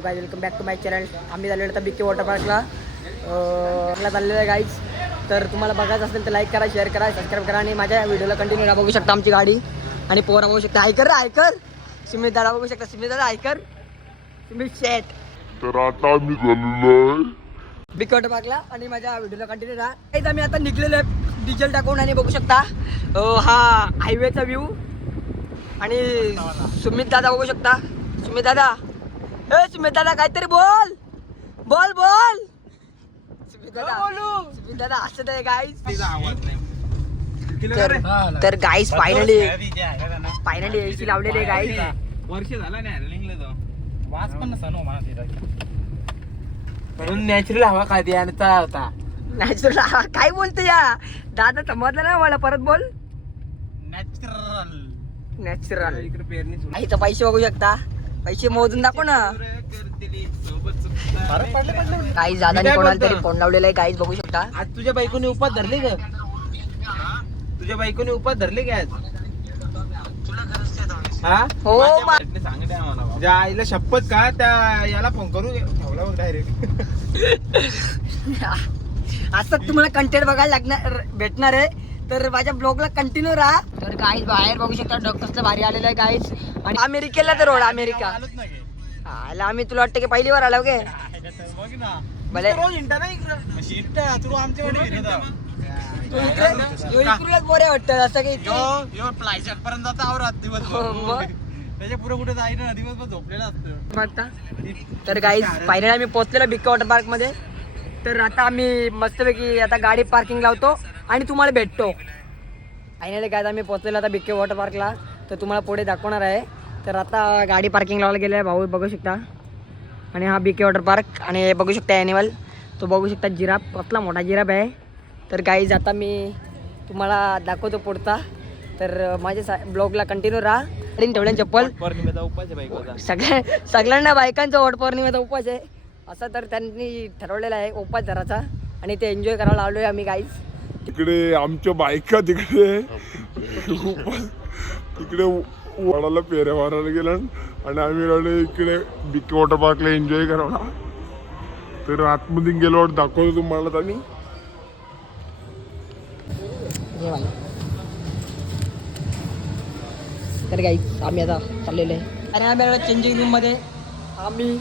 Guys welcome back to my channel. आम्ही झालेलो आता BK वॉटर पार्कला चाललेलं आहे गाईज. तर तुम्हाला बघायचं असेल तर लाईक करा, शेअर करा, सबस्क्राईब करा आणि माझ्या व्हिडिओला कंटिन्यू करा. बघू शकता आमची गाडी आणि पोरा बघू शकता. ऐकर सुमित दादा बघू शकता. सुमित दादा ऐकर, सुमित शेट. तर आता आम्ही झालेलो आहे BK वॉटर पार्कला आणि माझ्या व्हिडिओला कंटिन्यू राहा. काहीच आम्ही आता निघलेलो आहे डिझेल टाकून आणि बघू शकता हा हायवेचा व्ह्यू. आणि सुमित दादा बघू शकता. सुमित दादा, सुमित दादा काहीतरी बोल बोल बोल. सुमित दादा असं आहे गाईज. तर गाईज फायनली एसी लावलेली आहे गाईज. वर्ष झाला नाही वास पण नसा म्हणून नॅचरल हवा खाली आणता होता. नॅचरल काय बोलतो या दादा, समजलं ना मला. परत बोल. नॅचरल इकडे पेरणी इथं पैसे बघू शकता. पैसे मोजून दाखव ना. गाईज दादाने कोणाला तरी फोन लावलेला आहे गाईज बघू शकता. आज तुझ्या बायकोने उपास धरले का? तुझ्या बायकोने उपास धरले का आज? हा हो सांगते आम्हाला. तुझ्या आईला शपथ का त्या याला फोन करू ठेवला बघ डायरेक्ट. असं तुम्हाला कंटेंट बघायला लागणार भेटणार आहे. तर माझ्या ब्लॉगला कंटिन्यू राहा. तर गाईज बाहेर बघू शकता डग कसलं भारी आलेलं आहे गाईज. आणि अमेरिकेला तर रोड अमेरिका आला. आम्ही तुला वाटतं की पहिली वर आलो गे भले इकडूनच बोरे वाटतं असं काही. त्याच्या पुढे कुठे जायचं दिवसभर झोपलेला असतं. तर गाईज फायनली आम्ही पोहोचलेलो BK वॉटर पार्क मध्ये. तर आता आम्ही मस्तपैकी आता गाडी पार्किंग लावतो आणि तुम्हाला भेटतो. फायनली गाईज आम्ही पोहोचलेलो आता BK वॉटर पार्कला. तर तुम्हाला पुढे दाखवणार आहे. तर आता गाडी पार्किंग लावायला गेले आहे भाऊ बघू शकता. आणि हा BK वॉटर पार्क आणि हे बघू शकता ॲनिमल. तो बघू शकता जिराफ, कसला मोठा जिराफ आहे. तर गाईज आता मी तुम्हाला दाखवतो पुढचा. तर माझ्या ब्लॉगला कंटिन्यू राहा. ठेवल्या चप्पल पौर्णिमेचा उपास आहे बायकोचा. सगळ्यांना बायकांचा वट पौर्णिमेचा उपास आहे असं तर त्यांनी ठरवलेला आहे उपास धराचा. आणि ते एन्जॉय करायला लावलोय आम्ही गाईज. तिकडे आमच्या बायका तिकडे तिकडे वडाला फेऱ्या मारायला गेला आणि आम्ही राहिले इकडे BK वॉटर पार्कला एन्जॉय करायला. तर आतमध्ये गेलो दाखवतो तुम्हाला. तर मी तर गाईज आम्ही आता चाललेलो आहे आणि आम्ही आलेलो चेंजिंग रूम मध्ये. आम्ही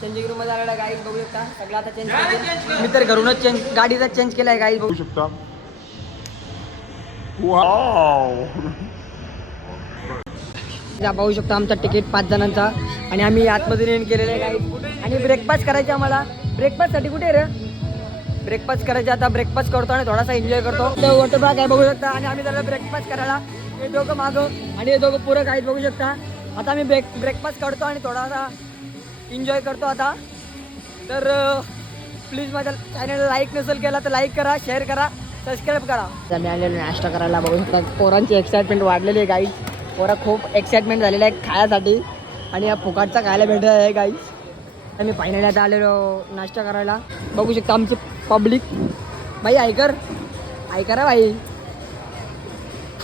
चेंजिंग रूम मध्ये आलेला गाईज बघू शकता. सगळं आता चेंज करतो मी. तर घरूनच गाडीचा चेंज केला आहे गाईज बघू शकता. वाव पाहू शकता आमचा तिकीट 5 जणांचा. आणि आम्ही आतमध्ये रेंट केलेलं आहे गाईज. आणि ब्रेकफास्ट करायचा आम्हाला. ब्रेकफास्टसाठी कुठे रे ब्रेकफास्ट करायचा. आता ब्रेकफास्ट करतो आणि थोडासा एन्जॉय करतो. वॉटर पार्क आहे बघू शकता. आणि आम्ही त्याला ब्रेकफास्ट करायला हे दोघं मागं आणि हे दोघं पुरं गाईज बघू शकता. आता आम्ही ब्रेकफास्ट करतो आणि थोडासा एन्जॉय करतो आता. तर प्लीज माझ्या चॅनलला लाईक नसेल केला तर लाईक करा, शेअर करा, सबस्क्राईब करा. आम्ही आलेलो नाश्ता करायला बघू शकता. पोरांची एक्साइटमेंट वाढलेली आहे गाईज. पोरा खूप एक्साइटमेंट झालेलं आहे खाण्यासाठी आणि या फुकाटचा खायला भेटत आहे गाईज. आम्ही फायनली आता आलेलो नाश्ता करायला बघू शकता. आमची पब्लिक भाई ऐकरा भाई.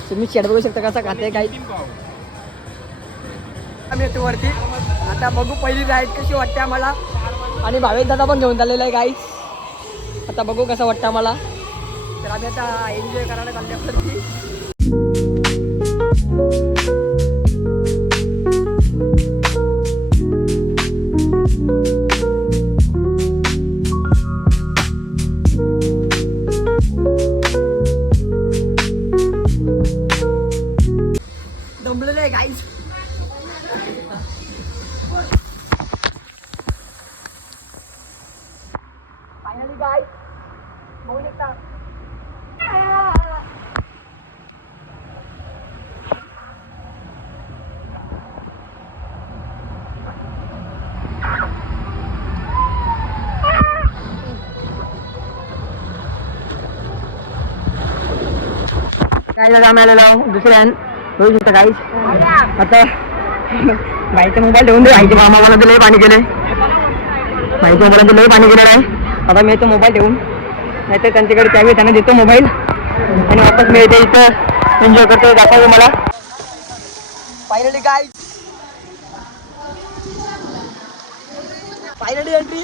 तुम्ही शेड बघू शकता कसा खाते गाईज. आम्ही येतो वरती. आता बघू पहिली राईड कशी वाटते आम्हाला. आणि भावेश दादा पण घेऊन चाललेला आहे गाईज. आता बघू कसं वाटतं आम्हाला. तर आम्ही आता एन्जॉय करायला चालले. दमलेलं आहे गाईज. फायनली गाईज बघू शकता. काय आम्ही आलेलो दुसऱ्या बघू शकता गाईज. आता बाईचा मोबाईल ठेवून दे. आईचे मामाला तर लय पाणी केले. माईच्या मोबाईला लय पाणी केलेलं आहे. आता मी तो मोबाईल ठेवून नाहीतर त्यांच्याकडे त्यावेळी त्यांना देतो मोबाईल आणि वापस मी इथं एन्जॉय करतो. दाखवतो मला फायनली गाईज. फायनली एंट्री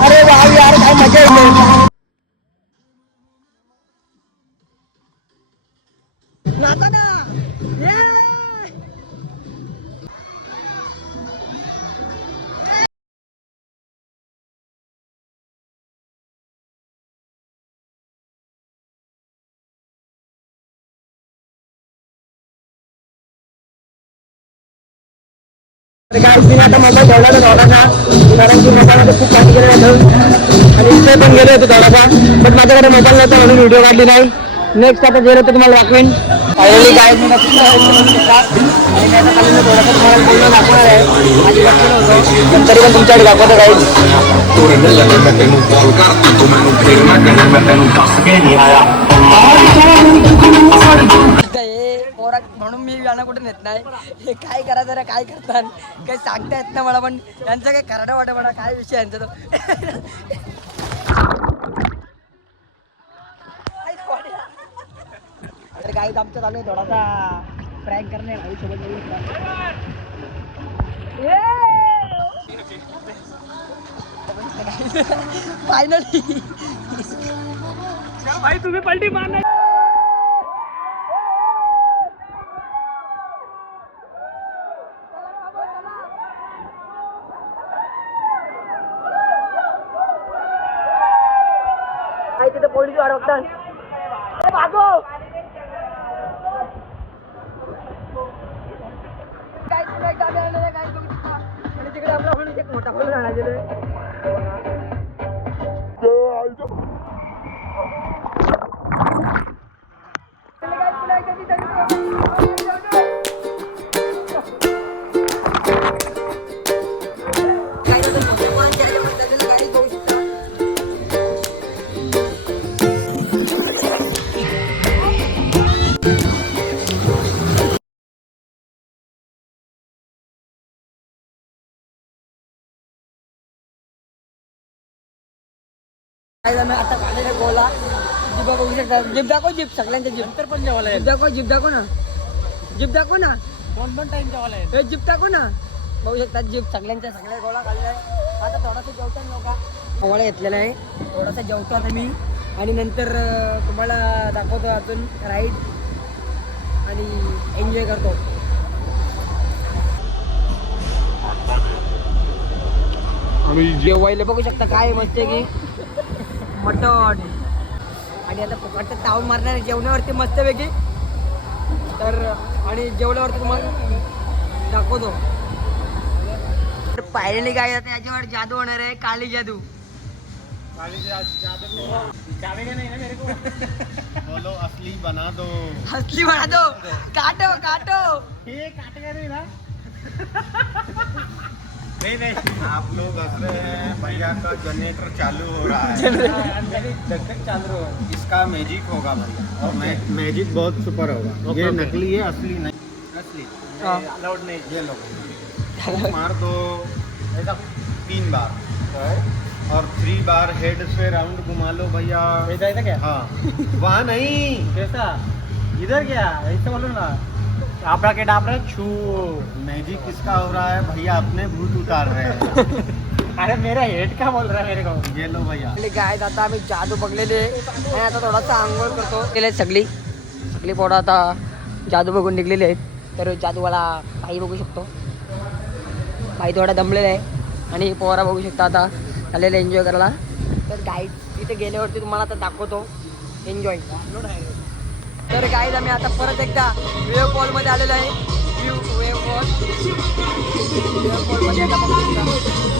अरे वा यार काय मजा येते नाचा ना आता मोबाईल ठेवला तर थोडासा कारण की मोबाईलमध्ये खूप पाणी गेलं होतं आणि इथे पण गेले होते थोडासा बट माझ्याकडे मोबाईल नव्हता म्हणून व्हिडिओ काढली नाही नेक्स्ट आता गेलो तर तुम्हाला दाखवेन फायनली काय मी नक्की आणि मी आता खाली थोडासा तुम्हाला बोलणं दाखवणार आहे आधी बसलेलो होतो पण तरी पण तुमच्याकडे दाखवतो काही म्हणून मी गाणं कुठे नेत नाही हे काय करायचं रे काय करतात काही सांगता येत नाही मला पण यांचं काही कराडं वाटत मला काय विषय यांचा तो तर काही आमचं चालू आहे थोडासा प्रँक करणे भाईसोबत फायनली भाई तुम्ही पलटी मारणार तिथे पोलीस वाढवतात भागो काय तुला एकदा मिळालं काय आणि तिकडे आपला म्हणून एक मोठा फोन आणायचे मैं आता खालेला गोला जीप बघू शकता जीप दाखव जीप सगळ्यांच्या जीप नंतर पण जेवायला जीप दाखव ना दोन टाइम जेवायला हे जीप दाखव ना बघू शकता जीप सगळ्यांच्या सगळ्या गोळा खाल्लाय आता थोडासा जेवतात लोक गोळा घेतलेला आहे थोडासा जेवतो आता मी आणि नंतर तुम्हाला दाखवतो अजून राईड आणि एन्जॉय करतो आणि जेवायला बघू शकता काय मस्त की मटण आणि आता फुकटचं ताव मारणार जेवणावरती मस्तपैकी तर आणि जेवल्यावरती तुम्हाला दाखवतो तर फायनली काय आता याच्यावर जादू होणार आहे काली जादू बोलो असली बना दो असली बना दो काटो ये काटेगा नहीं ना नहीं आप लोग हंस रहे हैं भैया का जनरेटर चालू हो रहा है चालू हो इसका मैजिक होगा भैया और मैजिक बहुत सुपर होगा ये नकली है असली नहीं असली अलाउड नहीं ये लोग मार दो ऐसा 3 बार और 3 बार हेड से राउंड घुमा लो भैया ऐसा क्या हाँ वहाँ नहीं कैसा इधर क्या ऐसा बोलो ना आपड़ा के डाबरा छू मैजिक किसका हो रहा है भैया अपने भूत उतार रहे हैं अरे मेरा हेड का बोल रहा है मेरे को ये लो भैया काय आता आम्ही जादू बघलेले आणि आता थोडासा आंघोळ करतो केले सगळी पोरं आता जादू बघून निघलेले आहेत तर जादूवाला भाई बघू शकतो भाई थोडा दमलेला आहे आणि पोरा बघू शकता आता चाललेलं एन्जॉय करायला तर गाईड तिथे गेल्यावरती तुम्हाला आता दाखवतो एन्जॉय तर गाईड आम्ही आता परत एकदा वेव फॉलमध्ये आलेलो आहे वेव फॉलमध्ये आता बघू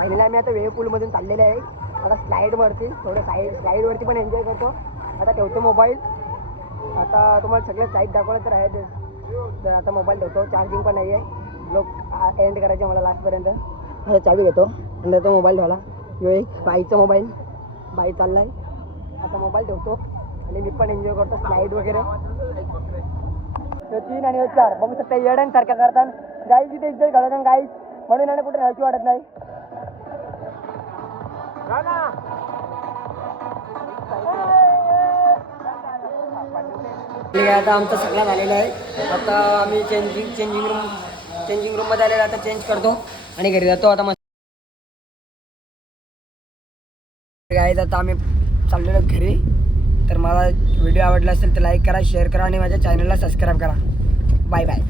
पहिल्याला आम्ही आता वेव पूलमधून चाललेले आहे आता स्लाईडवरती थोडं स्लाईडवरती पण एन्जॉय करतो आता ठेवतो मोबाईल आता तुम्हाला सगळे साईट दाखवलं तर आहे तर आता मोबाईल ठेवतो, चार्जिंग पण नाही आहे. लोक एंड करायचे मला लास्टपर्यंत. आता चावी घेतो आणि तो मोबाईल ठेवला. ह्यो एक बाईचा मोबाईल, बाई चाललाय. आता मोबाईल ठेवतो आणि मी पण एन्जॉय करतो स्लाईड वगैरे. 3 आणि 4 बघू शकता येड्यांसारख्या करतात गाईज. इथे इज्जत घालतात गाईज, म्हणून आणि कुठे राहायची वाटत नाही. ठीक आहे, आता आमचं सगळं झालेलं आहे. आता आम्ही चेंजिंग रूममध्ये आलेला. आता चेंज करतो आणि घरी जातो. आता मस्त गाईज आता आम्ही चाललेलो घरी. तर मला व्हिडिओ आवडला असेल तर लाईक करा, शेअर करा आणि माझ्या चॅनलला सबस्क्राईब करा. Bye bye.